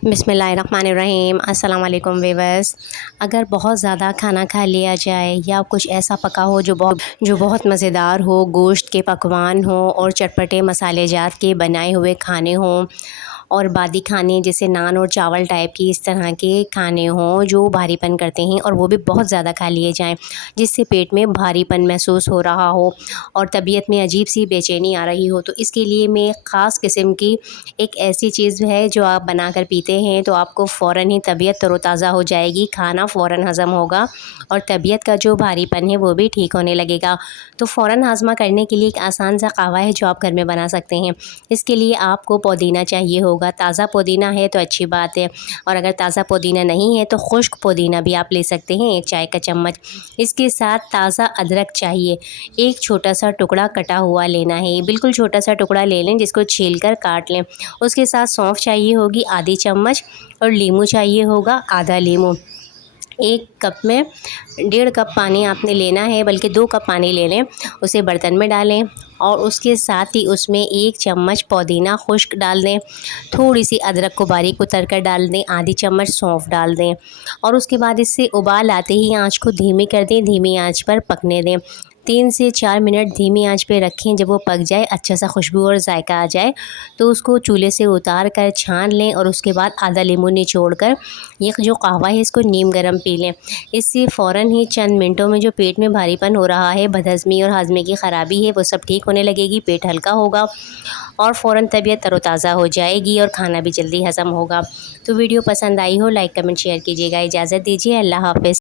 बिस्मिल्लाहिर्रहमानिर्रहीम। अस्सलाम वालेकुम व्यूअर्स। अगर बहुत ज़्यादा खाना खा लिया जाए या कुछ ऐसा पका हो जो बहुत मज़ेदार हो, गोश्त के पकवान हो और चटपटे मसाले जात के बनाए हुए खाने हों और बादी खाने जैसे नान और चावल टाइप की इस तरह के खाने हों जो भारीपन करते हैं और वो भी बहुत ज़्यादा खा लिए जाएँ, जिससे पेट में भारीपन महसूस हो रहा हो और तबीयत में अजीब सी बेचैनी आ रही हो, तो इसके लिए मैं ख़ास किस्म की एक ऐसी चीज़ है जो आप बनाकर पीते हैं तो आपको फ़ौरन ही तबीयत तरोताज़ा हो जाएगी, खाना फ़ौरन हज़म होगा और तबीयत का जो भारीपन है वो भी ठीक होने लगेगा। तो फ़ौरन हाज़मा करने के लिए एक आसान सा कहवा है जो आप घर में बना सकते हैं। इसके लिए आपको पुदीना चाहिए होगा, ताज़ा पुदीना है तो अच्छी बात है, और अगर ताज़ा पुदीना नहीं है तो खुश्क पुदीना भी आप ले सकते हैं, 1 चाय का चम्मच। इसके साथ ताज़ा अदरक चाहिए, एक छोटा सा टुकड़ा कटा हुआ लेना है, बिल्कुल छोटा सा टुकड़ा ले लें जिसको छील कर काट लें। उसके साथ सौंफ चाहिए होगी आधी चम्मच और नींबू चाहिए होगा आधा नींबू। 1 कप में 1.5 कप पानी आपने लेना है, बल्कि 2 कप पानी ले लें, उसे बर्तन में डालें और उसके साथ ही उसमें 1 चम्मच पुदीना खुश्क डाल दें, थोड़ी सी अदरक को बारीक कुतर कर डाल दें, आधी चम्मच सौंफ डाल दें और उसके बाद इससे उबाल आते ही आँच को धीमी कर दें, धीमी आँच पर पकने दें। 3 से 4 मिनट धीमी आंच पे रखें। जब वो पक जाए, अच्छा सा खुशबू और जायका आ जाए तो उसको चूल्हे से उतार कर छान लें और उसके बाद आधा नींबू निचोड़ कर ये जो कहवा है इसको नीम गरम पी लें। इससे फ़ौरन ही चंद मिनटों में जो पेट में भारीपन हो रहा है, बदहज़मी और हाजमे की ख़राबी है, वो सब ठीक होने लगेगी, पेट हल्का होगा और फ़ौरन तबीयत तरोताज़ा हो जाएगी और खाना भी जल्दी हज़म होगा। तो वीडियो पसंद आई हो लाइक कमेंट शेयर कीजिएगा। इजाज़त दीजिए, अल्लाह हाफ़िज़।